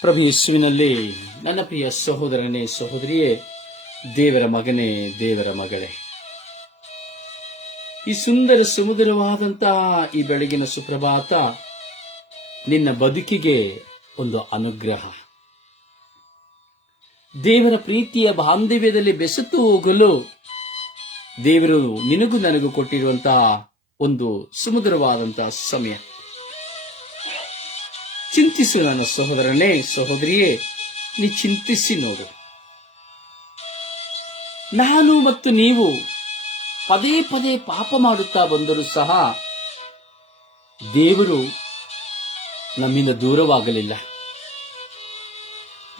ಪ್ರಭು ಯೇಸುವಿನಲ್ಲಿ, ನನ್ನ ಪ್ರಿಯ ಸಹೋದರನೇ, ಸಹೋದರಿಯೇ, ದೇವರ ಮಗನೇ, ದೇವರ ಮಗಳೇ. ಈ ಸುಂದರ ಸುಮಧುರವಾದಂತಹ ಈ ಬೆಳಗಿನ ಸುಪ್ರಭಾತ ನಿನ್ನ ಬದುಕಿಗೆ ಒಂದು ಅನುಗ್ರಹ. ದೇವರ ಪ್ರೀತಿಯ ಬಾಂಧವ್ಯದಲ್ಲಿ ಬೆಸೆತು ಹೋಗಲು ದೇವರು ನಿನಗೂ ನನಗೂ ಕೊಟ್ಟಿರುವಂತಹ ಒಂದು ಸುಮಧುರವಾದಂತಹ ಸಮಯ. ಚಿಂತಿಸು ನನ್ನ ಸಹೋದರನೇ, ಸಹೋದರಿಯೇ, ನೀ ಚಿಂತಿಸಿ ನೋಡು. ನಾನು ಮತ್ತು ನೀವು ಪದೇ ಪದೇ ಪಾಪ ಮಾಡುತ್ತಾ ಬಂದರೂ ಸಹ ದೇವರು ನಮ್ಮಿಂದ ದೂರವಾಗಲಿಲ್ಲ.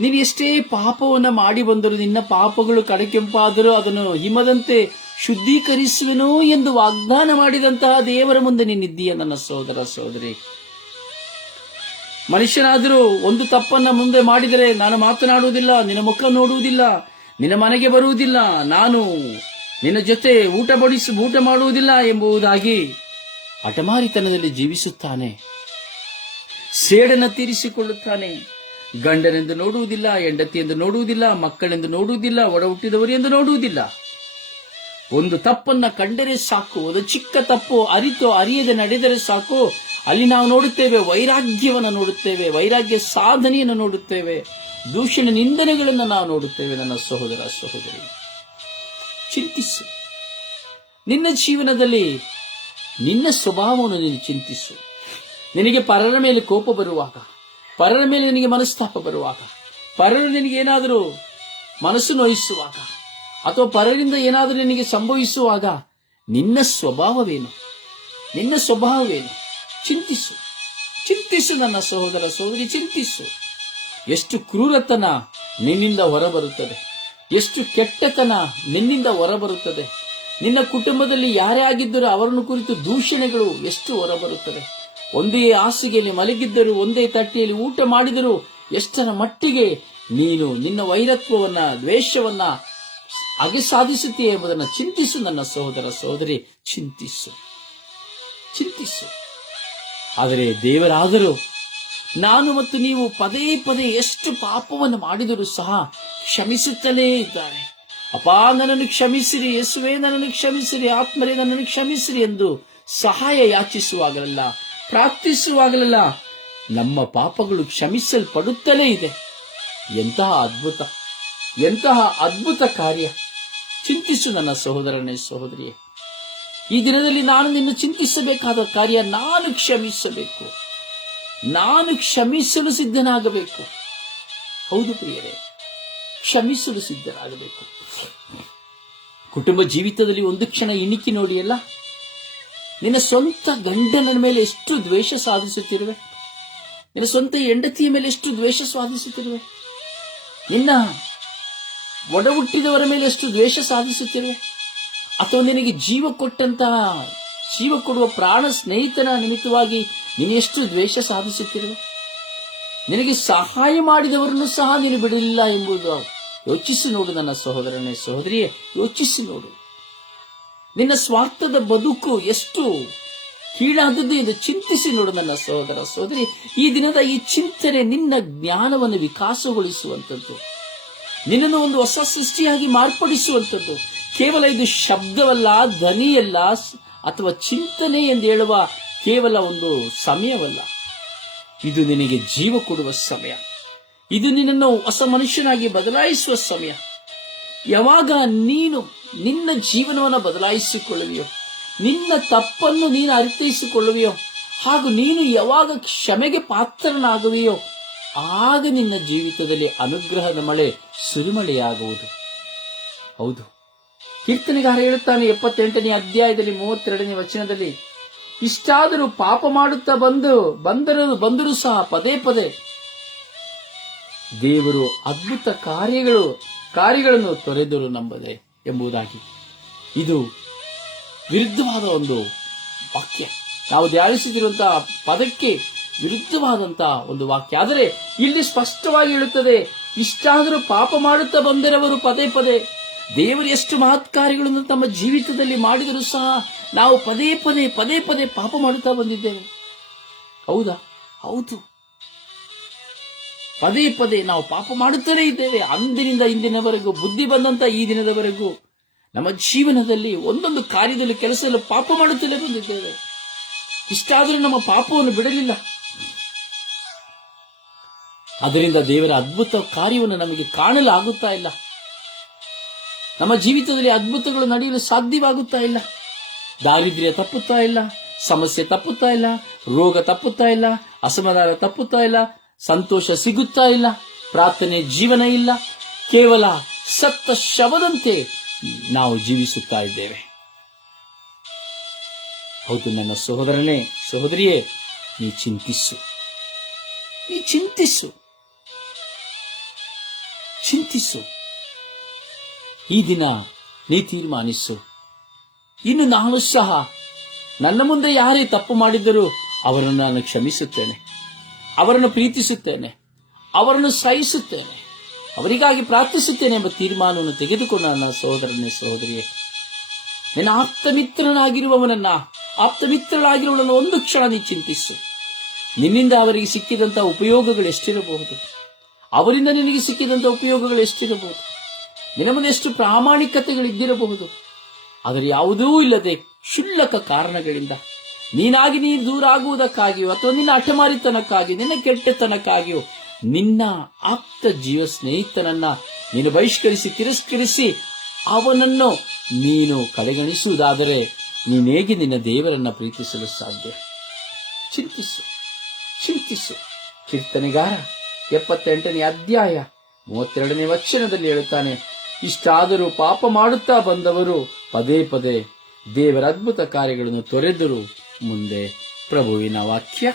ನೀನು ಎಷ್ಟೇ ಪಾಪವನ್ನು ಮಾಡಿ ಬಂದರೂ, ನಿನ್ನ ಪಾಪಗಳು ಕಡಕೆಂಪಾದರೂ ಅದನ್ನು ಹಿಮದಂತೆ ಶುದ್ಧೀಕರಿಸುವೆನೋ ಎಂದು ವಾಗ್ದಾನ ಮಾಡಿದಂತಹ ದೇವರ ಮುಂದೆ ನಿನ್ನಿದ್ದೀಯ ನನ್ನ ಸಹೋದರ ಸಹೋದರಿ? ಮನುಷ್ಯನಾದರೂ ಒಂದು ತಪ್ಪನ್ನ ಮುಂದೆ ಮಾಡಿದರೆ ನಾನು ಮಾತನಾಡುವುದಿಲ್ಲ, ನಿನ್ನ ಮುಖ ನೋಡುವುದಿಲ್ಲ, ನಿನ್ನ ಮನೆಗೆ ಬರುವುದಿಲ್ಲ, ನಾನು ನಿನ್ನ ಜೊತೆ ಊಟ ಬಡಿಸಿ, ಊಟ ಮಾಡುವುದಿಲ್ಲ ಎಂಬುದಾಗಿ ಅಟಮಾರಿತನದಲ್ಲಿ ಜೀವಿಸುತ್ತಾನೆ. ಸೇಡನ ತೀರಿಸಿಕೊಳ್ಳುತ್ತಾನೆ. ಗಂಡನೆಂದು ನೋಡುವುದಿಲ್ಲ, ಹೆಂಡತಿಯೆಂದು ನೋಡುವುದಿಲ್ಲ, ಮಕ್ಕಳೆಂದು ನೋಡುವುದಿಲ್ಲ ಒಡ ಹುಟ್ಟಿದವರು ಎಂದು ನೋಡುವುದಿಲ್ಲ. ಒಂದು ತಪ್ಪನ್ನ ಕಂಡರೆ ಸಾಕು, ಒಂದು ಚಿಕ್ಕ ತಪ್ಪು ಅರಿತು ಅರಿಯದೆ ನಡೆದರೆ ಸಾಕು ಅಲ್ಲಿ ನಾವು ನೋಡುತ್ತೇವೆ ವೈರಾಗ್ಯವನ್ನು ನೋಡುತ್ತೇವೆ, ವೈರಾಗ್ಯ ಸಾಧನೆಯನ್ನು ನೋಡುತ್ತೇವೆ, ದೂಷಣ ನಿಂದನೆಗಳನ್ನು ನಾವು ನೋಡುತ್ತೇವೆ, ನನ್ನ ಸಹೋದರ ಸಹೋದರಿ. ಚಿಂತಿಸು. ನಿನ್ನ ಜೀವನದಲ್ಲಿ ನಿನ್ನ ಸ್ವಭಾವವನ್ನು ನೀನು ಚಿಂತಿಸು. ನಿನಗೆ ಪರರ ಮೇಲೆ ಕೋಪ ಬರುವಾಗ, ಪರರ ಮೇಲೆ ನಿನಗೆ ಮನಸ್ತಾಪ ಬರುವಾಗ, ಪರರು ನಿನಗೆ ಏನಾದರೂ ಮನಸ್ಸು ನೋಯಿಸುವಾಗ, ಅಥವಾ ಪರರಿಂದ ಏನಾದರೂ ನಿನಗೆ ಸಂಭವಿಸುವಾಗ, ನಿನ್ನ ಸ್ವಭಾವವೇನು? ನಿನ್ನ ಸ್ವಭಾವವೇನು? ಚಿಂತಿಸು. ಚಿಂತಿಸು ನನ್ನ ಸಹೋದರ ಸಹೋದರಿ ಚಿಂತಿಸು. ಎಷ್ಟು ಕ್ರೂರತನ ನಿನ್ನಿಂದ ಹೊರಬರುತ್ತದೆ. ಎಷ್ಟು ಕೆಟ್ಟತನ ನಿನ್ನಿಂದ ಹೊರಬರುತ್ತದೆ. ನಿನ್ನ ಕುಟುಂಬದಲ್ಲಿ ಯಾರೇ ಆಗಿದ್ದರೂ ಅವರನ್ನು ಕುರಿತು ದೂಷಣೆಗಳು ಎಷ್ಟು ಹೊರಬರುತ್ತದೆ. ಒಂದೇ ಹಾಸಿಗೆಯಲ್ಲಿ ಮಲಗಿದ್ದರು, ಒಂದೇ ತಟ್ಟೆಯಲ್ಲಿ ಊಟ ಮಾಡಿದರೂ ಎಷ್ಟರ ಮಟ್ಟಿಗೆ ನೀನು ನಿನ್ನ ವೈರತ್ವವನ್ನ, ದ್ವೇಷವನ್ನ ಅಗಸಾಧಿಸುತ್ತೀಯ ಎಂಬುದನ್ನು ಚಿಂತಿಸು ನನ್ನ ಸಹೋದರ ಸಹೋದರಿ ಚಿಂತಿಸು. ಚಿಂತಿಸು. ಆದರೆ ದೇವರಾದರೂ ನಾನು ಮತ್ತು ನೀವು ಪದೇ ಪದೇ ಎಷ್ಟು ಪಾಪವನ್ನು ಮಾಡಿದರೂ ಸಹ ಕ್ಷಮಿಸುತ್ತಲೇ ಇದ್ದಾರೆ. ಅಪಾ ನನ್ನನ್ನು ಕ್ಷಮಿಸಿರಿ, ಯೇಸುವೆ, ನನ್ನನ್ನು ಕ್ಷಮಿಸಿರಿ, ಆತ್ಮರೇ, ನನ್ನನ್ನು ಕ್ಷಮಿಸಿರಿ ಎಂದು ಸಹಾಯ ಯಾಚಿಸುವಾಗಲಲ್ಲ, ಪ್ರಾರ್ಥಿಸುವಾಗಲಲ್ಲ, ನಮ್ಮ ಪಾಪಗಳು ಕ್ಷಮಿಸಲ್ಪಡುತ್ತಲೇ ಇದೆ. ಎಂತಹ ಅದ್ಭುತ ಎಂತಹ ಅದ್ಭುತ ಕಾರ್ಯ. ಚಿಂತಿಸು ನನ್ನ ಸಹೋದರನೇ, ಸಹೋದರಿಯೇ. ಈ ದಿನದಲ್ಲಿ ನಾನು ನಿನ್ನ ಚಿಂತಿಸಬೇಕಾದ ಕಾರ್ಯ ನಾನು ಕ್ಷಮಿಸಬೇಕು. ನಾನು ಕ್ಷಮಿಸಲು ಸಿದ್ಧನಾಗಬೇಕು. ಹೌದು ಪ್ರಿಯರೇ, ಕ್ಷಮಿಸಲು ಸಿದ್ಧನಾಗಬೇಕು ಕುಟುಂಬ ಜೀವಿತದಲ್ಲಿ ಒಂದು ಕ್ಷಣ ಇಣಿಕಿ ನೋಡಿಯಲ್ಲ ನಿನ್ನ ಸ್ವಂತ ಗಂಡನ ಮೇಲೆ ಎಷ್ಟು ದ್ವೇಷ ಸಾಧಿಸುತ್ತಿರುವೆ? ನಿನ್ನ ಸ್ವಂತ ಹೆಂಡತಿಯ ಮೇಲೆ ಎಷ್ಟು ದ್ವೇಷ ಸಾಧಿಸುತ್ತಿರುವೆ? ನಿನ್ನ ಒಡ ಹುಟ್ಟಿದವರ ಮೇಲೆ ಎಷ್ಟು ದ್ವೇಷ ಸಾಧಿಸುತ್ತಿರುವೆ? ಅಥವಾ ನಿನಗೆ ಜೀವ ಕೊಟ್ಟಂತಹ, ಜೀವ ಕೊಡುವ ಪ್ರಾಣ ಸ್ನೇಹಿತನ ನಿಮಿತ್ತವಾಗಿ ನೀನೆಷ್ಟು ದ್ವೇಷ ಸಾಧಿಸುತ್ತಿರುವ ನಿನಗೆ ಸಹಾಯ ಮಾಡಿದವರನ್ನು ಸಹ ನೀನು ಬಿಡಲಿಲ್ಲ ಎಂಬುದು ಯೋಚಿಸಿ ನೋಡು ನನ್ನ ಸಹೋದರನೇ ಸಹೋದರಿಯೇ, ಯೋಚಿಸಿ ನೋಡು. ನಿನ್ನ ಸ್ವಾರ್ಥದ ಬದುಕು ಎಷ್ಟು ಕೀಳಾದದ್ದು ಎಂದು ಚಿಂತಿಸಿ ನೋಡು ನನ್ನ ಸಹೋದರ ಸಹೋದರಿ. ಈ ದಿನದ ಈ ಚಿಂತನೆ ನಿನ್ನ ಜ್ಞಾನವನ್ನು ವಿಕಾಸಗೊಳಿಸುವಂಥದ್ದು. ನಿನ್ನನ್ನು ಒಂದು ಹೊಸ ಸೃಷ್ಟಿಯಾಗಿ ಮಾರ್ಪಡಿಸುವಂಥದ್ದು. ಕೇವಲ ಇದು ಶಬ್ದವಲ್ಲ, ಧ್ವನಿಯಲ್ಲ ಅಥವಾ ಚಿಂತನೆ ಎಂದು ಹೇಳುವ ಕೇವಲ ಒಂದು ಸಮಯವಲ್ಲ. ಇದು ನಿನಗೆ ಜೀವ ಕೊಡುವ ಸಮಯ. ಇದು ನಿನ್ನನ್ನು ಹೊಸ ಮನುಷ್ಯನಾಗಿ ಬದಲಾಯಿಸುವ ಸಮಯ. ಯಾವಾಗ ನೀನು ನಿನ್ನ ಜೀವನವನ್ನು ಬದಲಾಯಿಸಿಕೊಳ್ಳುವೆಯೋ, ನಿನ್ನ ತಪ್ಪನ್ನು ನೀನು ಅರ್ಥೈಸಿಕೊಳ್ಳುವೆಯೋ ಹಾಗೂ ನೀನು ಯಾವಾಗ ಕ್ಷಮೆಗೆ ಪಾತ್ರನಾಗುವೆಯೋ, ಆಗ ನಿನ್ನ ಜೀವಿತದಲ್ಲಿ ಅನುಗ್ರಹದ ಮಳೆ ಸುರಿಮಳೆಯಾಗುವುದು. ಹೌದು. ಕೀರ್ತನೆಗಾರ ಹೇಳುತ್ತಾನೆ, ಎಪ್ಪತ್ತೆಂಟನೇ ಅಧ್ಯಾಯದಲ್ಲಿ, ಮೂವತ್ತೆರಡನೇ ವಚನದಲ್ಲಿ, ಇಷ್ಟಾದರೂ ಪಾಪ ಮಾಡುತ್ತಾ ಬಂದು, ಬಂದರು, ಬಂದರೂ ಸಹ ಪದೇ ಪದೇ ದೇವರು ಅದ್ಭುತ ಕಾರ್ಯಗಳು, ಕಾರ್ಯಗಳನ್ನು ತೊರೆದರು ನಂಬದೆ ಎಂಬುದಾಗಿ. ಇದು ವಿರುದ್ಧವಾದ ಒಂದು ವಾಕ್ಯ. ನಾವು ಧ್ಯಾನಿಸುತ್ತಿರುವಂತಹ ಪದಕ್ಕೆ ವಿರುದ್ಧವಾದಂತಹ ಒಂದು ವಾಕ್ಯ. ಆದರೆ ಇಲ್ಲಿ ಸ್ಪಷ್ಟವಾಗಿ ಹೇಳುತ್ತದೆ, ಇಷ್ಟಾದರೂ ಪಾಪ ಮಾಡುತ್ತಾ ಬಂದಿರವರು ಪದೇ ಪದೇ ದೇವರು ಎಷ್ಟು ಮಹತ್ಕಾರ್ಯಗಳನ್ನು ತಮ್ಮ ಜೀವಿತದಲ್ಲಿ ಮಾಡಿದರೂ ಸಹ ನಾವು ಪದೇ ಪದೇ ಪದೇ ಪದೇ ಪಾಪ ಮಾಡುತ್ತಾ ಬಂದಿದ್ದೇವೆ. ಹೌದಾ? ಹೌದು. ಪದೇ ಪದೇ ನಾವು ಪಾಪ ಮಾಡುತ್ತಲೇ ಇದ್ದೇವೆ. ಅಂದಿನಿಂದ ಇಂದಿನವರೆಗೂ, ಬುದ್ಧಿ ಬಂದಂತ ಈ ದಿನದವರೆಗೂ ನಮ್ಮ ಜೀವನದಲ್ಲಿ ಒಂದೊಂದು ಕಾರ್ಯದಲ್ಲಿ ಕೆಲಸದಲ್ಲಿ ಪಾಪ ಮಾಡುತ್ತಲೇ ಬಂದಿದ್ದೇವೆ. ಇಷ್ಟಾದರೂ ನಮ್ಮ ಪಾಪವನ್ನು ಬಿಡಲಿಲ್ಲ. ಅದರಿಂದ ದೇವರ ಅದ್ಭುತ ಕಾರ್ಯವನ್ನು ನಮಗೆ ಕಾಣಲಾಗುತ್ತಾ ಇಲ್ಲ. ನಮ್ಮ ಜೀವಿತದಲ್ಲಿ ಅದ್ಭುತಗಳು ನಡೆಯಲು ಸಾಧ್ಯವಾಗುತ್ತಾ ಇಲ್ಲ. ದಾರಿದ್ರ್ಯ ತಪ್ಪುತ್ತಾ ಇಲ್ಲ, ಸಮಸ್ಯೆ ತಪ್ಪುತ್ತಾ ಇಲ್ಲ, ರೋಗ ತಪ್ಪುತ್ತಾ ಇಲ್ಲ, ಅಸಮಾಧಾನ ತಪ್ಪುತ್ತಾ ಇಲ್ಲ, ಸಂತೋಷ ಸಿಗುತ್ತಾ ಇಲ್ಲ, ಪ್ರಾರ್ಥನೆ ಜೀವನ ಇಲ್ಲ, ಕೇವಲ ಸತ್ತ ಶವದಂತೆ ನಾವು ಜೀವಿಸುತ್ತಾ ಇದ್ದೇವೆ. ಹೌದು ನನ್ನ ಸಹೋದರನೇ, ಸಹೋದರಿಯೇ, ನೀ ಚಿಂತಿಸು. ನೀ ಚಿಂತಿಸು. ಚಿಂತಿಸು. ಈ ದಿನ ನೀ ತೀರ್ಮಾನಿಸು. ಇನ್ನು ನಾನು ಸಹ ನನ್ನ ಮುಂದೆ ಯಾರೇ ತಪ್ಪು ಮಾಡಿದ್ದರೂ ಅವರನ್ನು ನಾನು ಕ್ಷಮಿಸುತ್ತೇನೆ. ಅವರನ್ನು ಪ್ರೀತಿಸುತ್ತೇನೆ. ಅವರನ್ನು ಸಹಿಸುತ್ತೇನೆ. ಅವರಿಗಾಗಿ ಪ್ರಾರ್ಥಿಸುತ್ತೇನೆ ಎಂಬ ತೀರ್ಮಾನವನ್ನು ತೆಗೆದುಕೊಂಡು ನನ್ನ ಸಹೋದರನ, ಸಹೋದರಿಯೇ, ನಿನ್ನ ಆಪ್ತ ಮಿತ್ರನಾಗಿರುವವನನ್ನ ಆಪ್ತ ಮಿತ್ರನಾಗಿರುವವನನ್ನು ಒಂದು ಕ್ಷಣ ನೀ ಚಿಂತಿಸು. ನಿನ್ನಿಂದ ಅವರಿಗೆ ಸಿಕ್ಕಿದಂತ ಉಪಯೋಗಗಳು ಎಷ್ಟಿರಬಹುದು? ಅವರಿಂದ ನಿನಗೆ ಸಿಕ್ಕಿದಂತ ಉಪಯೋಗಗಳು ಎಷ್ಟಿರಬಹುದು? ನಿನ್ನ ಮುಂದೆ ಎಷ್ಟು ಪ್ರಾಮಾಣಿಕತೆಗಳಿದ್ದಿರಬಹುದು. ಆದರೆ ಯಾವುದೂ ಇಲ್ಲದೆ ಕ್ಷುಲ್ಲಕ ಕಾರಣಗಳಿಂದ ನೀನಾಗಿ ನೀನು ದೂರ ಆಗುವುದಕ್ಕಾಗಿಯೋ ಅಥವಾ ನಿನ್ನ ಅಟಮಾರಿತನಕ್ಕಾಗಿಯೋ ನಿನ್ನ ಕೆಟ್ಟತನಕ್ಕಾಗಿಯೋ, ನಿನ್ನ ಆಪ್ತ ಜೀವ ಸ್ನೇಹಿತನನ್ನ ನೀನು ಬಹಿಷ್ಕರಿಸಿ, ತಿರಸ್ಕರಿಸಿ ಅವನನ್ನು ನೀನು ಕಡೆಗಣಿಸುವುದಾದರೆ ನೀನೇಗೆ ನಿನ್ನ ದೇವರನ್ನ ಪ್ರೀತಿಸಲು ಸಾಧ್ಯ. ಚಿಂತಿಸು ಚಿಂತಿಸು. ಕೀರ್ತನೆಗಾರ ಎಪ್ಪತ್ತೆಂಟನೇ ಅಧ್ಯಾಯ ಮೂವತ್ತೆರಡನೇ ವಚನದಲ್ಲಿ ಹೇಳುತ್ತಾನೆ ಇಷ್ಟಾದರೂ ಪಾಪ ಮಾಡುತ್ತಾ ಬಂದವರು ಪದೇ ಪದೇ ದೇವರ ಅದ್ಭುತ ಕಾರ್ಯಗಳನ್ನು ತೊರೆದರು. ಮುಂದೆ ಪ್ರಭುವಿನ ವಾಕ್ಯ.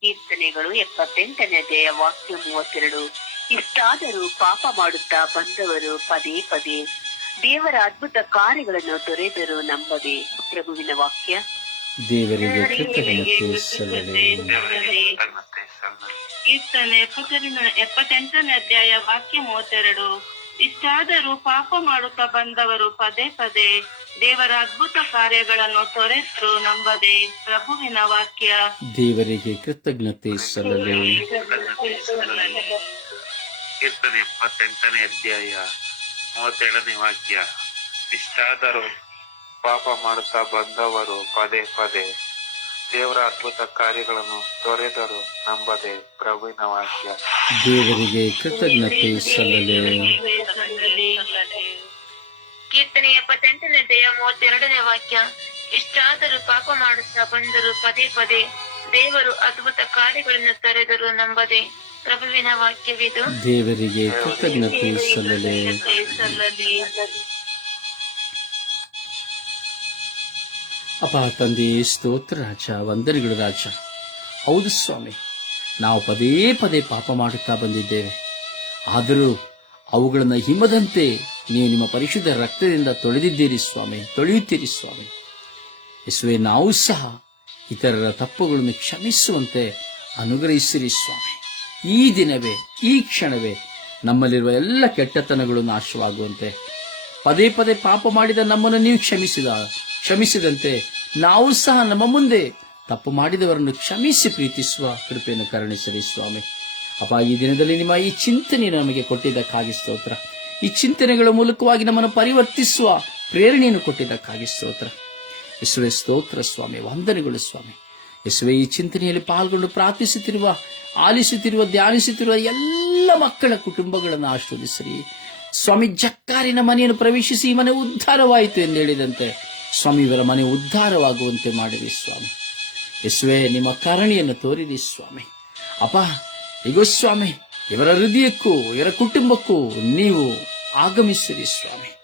ಕೀರ್ತನೆಗಳು ಎಪ್ಪತ್ತೆಂಟನೇ ಅಧ್ಯಾಯ, ವಾಕ್ಯ ಮೂವತ್ತೆರಡು. ಇಷ್ಟಾದರೂ ಪಾಪ ಮಾಡುತ್ತಾ ಬಂದವರು ಪದೇ ಪದೇ ದೇವರ ಅದ್ಭುತ ಕಾರ್ಯಗಳನ್ನು ತೊರೆದರು ನಂಬದೆ. ಪ್ರಭುವಿನ ವಾಕ್ಯ. ದೇವರಿಗೆ ಕೃತಜ್ಞತೆ ಸಲ್ಲಲಿ ಕೀರ್ತನೆ ಪುಟರಿನ ಎಪ್ಪತ್ತೆಂಟನೇ ಅಧ್ಯಾಯ ವಾಕ್ಯ ಮೂವತ್ತೆರಡು. ಇಷ್ಟಾದರೂ ಪಾಪ ಮಾಡುತ್ತಾ ಬಂದವರು ಪದೇ ಪದೇ ದೇವರ ಅದ್ಭುತ ಕಾರ್ಯಗಳನ್ನು ತೊರೆದರು ನಂಬದೆ. ಪ್ರಭುವಿನ ವಾಕ್ಯ. ದೇವರಿಗೆ ಕೃತಜ್ಞತೆ ಸಲ್ಲಲಿ. ಕೀರ್ತನೆ ಎಪ್ಪತ್ತೆಂಟನೇ ಅಧ್ಯಾಯ ಮೂವತ್ತೇಳನೇ ವಾಕ್ಯ. ಇಷ್ಟಾದರೂ ಪಾಪ ಮಾಡುತ್ತಾ ಬಂದವರು ಪದೇ ಪದೇ. ದೇವರ ಅದ್ಭುತ ಕಾರ್ಯಗಳನ್ನು ತೊರೆದರು ನಂಬದೆ ಪ್ರಭುವಿನ ವಾಕ್ಯ. ದೇವರಿಗೆ ಕೃತಜ್ಞತೆ ಸಲ್ಲದೆ ಕೀರ್ತನೆ ಎಪ್ಪತ್ತೆಂಟನೇ ದಯ ಮೂವತ್ತೆರಡನೇ ವಾಕ್ಯ. ಇಷ್ಟಾದರೂ ಪಾಪ ಮಾಡುತ್ತಾ ಬಂದರು ಪದೇ ಪದೇ ದೇವರು ಅದ್ಭುತ ಕಾರ್ಯಗಳನ್ನು ತೊರೆದರು ನಂಬದೆ. ಪ್ರಭುವಿನ ವಾಕ್ಯವಿದು. ದೇವರಿಗೆ ಕೃತಜ್ಞತೆ ಸಲ್ಲಲಿ. ಅಪ್ಪ ತಂದೆಯೇ ಸ್ತೋತ್ರ ರಾಜ, ವಂದನೆಗಳು ರಾಜ. ಹೌದು ಸ್ವಾಮಿ, ನಾವು ಪದೇ ಪದೇ ಪಾಪ ಮಾಡುತ್ತಾ ಬಂದಿದ್ದೇವೆ. ಆದರೂ ಅವುಗಳನ್ನು ಹಿಮದಂತೆ ನೀವು ನಿಮ್ಮ ಪರಿಶುದ್ಧ ರಕ್ತದಿಂದ ತೊಳೆದಿದ್ದೀರಿ ಸ್ವಾಮಿ, ತೊಳೆಯುತ್ತೀರಿ ಸ್ವಾಮಿ. ಯಶುವೆ ನಾವು ಸಹ ಇತರರ ತಪ್ಪುಗಳನ್ನು ಕ್ಷಮಿಸುವಂತೆ ಅನುಗ್ರಹಿಸಿರಿ ಸ್ವಾಮಿ. ಈ ದಿನವೇ, ಈ ಕ್ಷಣವೇ ನಮ್ಮಲ್ಲಿರುವ ಎಲ್ಲ ಕೆಟ್ಟತನಗಳು ನಾಶವಾಗುವಂತೆ. ಪದೇ ಪದೇ ಪಾಪ ಮಾಡಿದ ನಮ್ಮನ್ನು ನೀವು ಕ್ಷಮಿಸಿದ ಕ್ಷಮಿಸಿದಂತೆ ನಾವು ಸಹ ನಮ್ಮ ಮುಂದೆ ತಪ್ಪು ಮಾಡಿದವರನ್ನು ಕ್ಷಮಿಸಿ ಪ್ರೀತಿಸುವ ಕೃಪೆಯನ್ನು ಕರುಣಿಸಲಿ ಸ್ವಾಮಿ. ಅಪ್ಪ, ಈ ದಿನದಲ್ಲಿ ನಿಮ್ಮ ಈ ಚಿಂತನೆಯನ್ನು ನಮಗೆ ಕೊಟ್ಟಿದ್ದಕ್ಕಾಗಿ ಸ್ತೋತ್ರ. ಈ ಚಿಂತನೆಗಳ ಮೂಲಕವಾಗಿ ನಮ್ಮನ್ನು ಪರಿವರ್ತಿಸುವ ಪ್ರೇರಣೆಯನ್ನು ಕೊಟ್ಟಿದ್ದಕ್ಕಾಗಿ ಸ್ತೋತ್ರ. ಯಶುವೆ ಸ್ತೋತ್ರ ಸ್ವಾಮಿ, ವಂದನೆಗಳು ಸ್ವಾಮಿ. ಯಶುವೆ ಈ ಚಿಂತನೆಯಲ್ಲಿ ಪಾಲ್ಗೊಂಡು ಪ್ರಾರ್ಥಿಸುತ್ತಿರುವ, ಆಲಿಸುತ್ತಿರುವ, ಧ್ಯಾನಿಸುತ್ತಿರುವ ಎಲ್ಲ ಮಕ್ಕಳ ಕುಟುಂಬಗಳನ್ನು ಆಶ್ರದಿಸಿರಿ ಸ್ವಾಮಿ, ಜಕ್ಕಾರಿನ ಮನೆಯನ್ನು ಪ್ರವೇಶಿಸಿ, ಈ ಮನೆ ಉದ್ಧಾರವಾಯಿತು ಎಂದು ಹೇಳಿದಂತೆ ಸ್ವಾಮಿ ಇವರ ಮನೆ ಉದ್ಧಾರವಾಗುವಂತೆ ಮಾಡಿರಿ ಸ್ವಾಮಿ. ಯೇಸುವೆ, ನಿಮ್ಮ ಕರಣಿಯನ್ನು ತೋರಿರಿ ಸ್ವಾಮಿ. ಅಪ್ಪ ಈಗ ಸ್ವಾಮಿ, ಇವರ ಹೃದಯಕ್ಕೂ, ಇವರ ಕುಟುಂಬಕ್ಕೂ ನೀವು ಆಗಮಿಸಿರಿ ಸ್ವಾಮಿ.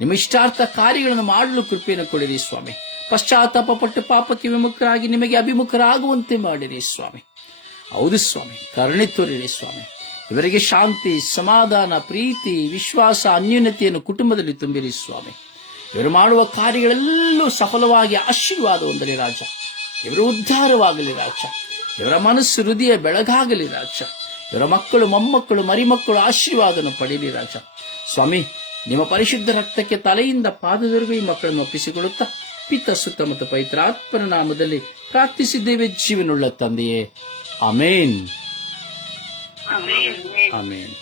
ನಿಮ್ಮ ಇಷ್ಟಾರ್ಥ ಕಾರ್ಯಗಳನ್ನು ಮಾಡಲು ಕೃಪೆಯನ್ನು ಕೊಡಿರಿ ಸ್ವಾಮಿ. ಪಶ್ಚಾತ್ತಾಪ ಪಟ್ಟು ಪಾಪಕ್ಕೆ ವಿಮುಖರಾಗಿ ನಿಮಗೆ ಅಭಿಮುಖರಾಗುವಂತೆ ಮಾಡಿರಿ ಸ್ವಾಮಿ. ಹೌದು ಸ್ವಾಮಿ, ಕರುಣೆ ತೋರಿರಿ ಸ್ವಾಮಿ. ಇವರಿಗೆ ಶಾಂತಿ, ಸಮಾಧಾನ, ಪ್ರೀತಿ, ವಿಶ್ವಾಸ ಅನ್ಯೂನತೆಯನ್ನು ಕುಟುಂಬದಲ್ಲಿ ತುಂಬಿರಿ ಸ್ವಾಮಿ. ಇವರು ಮಾಡುವ ಕಾರ್ಯಗಳೆಲ್ಲೂ ಸಫಲವಾಗಿ ಆಶೀರ್ವಾದ ಹೊಂದಲಿ ರಾಜ. ಇವರು ಉದ್ಧಾರವಾಗಲಿ ರಾಜ. ಇವರ ಮನಸ್ಸು ಹೃದಯ ಬೆಳಗಾಗಲಿ ರಾಜ. ಇವರ ಮಕ್ಕಳು ಮೊಮ್ಮಕ್ಕಳು ಮರಿಮಕ್ಕಳು ಆಶೀರ್ವಾದನ ಪಡೆಯಲಿ ರಾಜ. ಸ್ವಾಮಿ ನಿಮ್ಮ ಪರಿಶುದ್ಧ ರಕ್ತಕ್ಕೆ ತಲೆಯಿಂದ ಪಾದದವರೆಗೂ ಈ ಮಕ್ಕಳನ್ನು ಒಪ್ಪಿಸಿಕೊಳ್ಳುತ್ತಾ ಪಿತ ಸುತ್ತ ಮತ್ತು ಪವಿತ್ರಾತ್ಮನ ನಾಮದಲ್ಲಿ ಪ್ರಾರ್ಥಿಸಿದ್ದೇವೆ ಜೀವನುಳ್ಳ ತಂದೆಯೇ. ಅಮೇನ್ ಆಮೇನ್. ಅಮೇನ್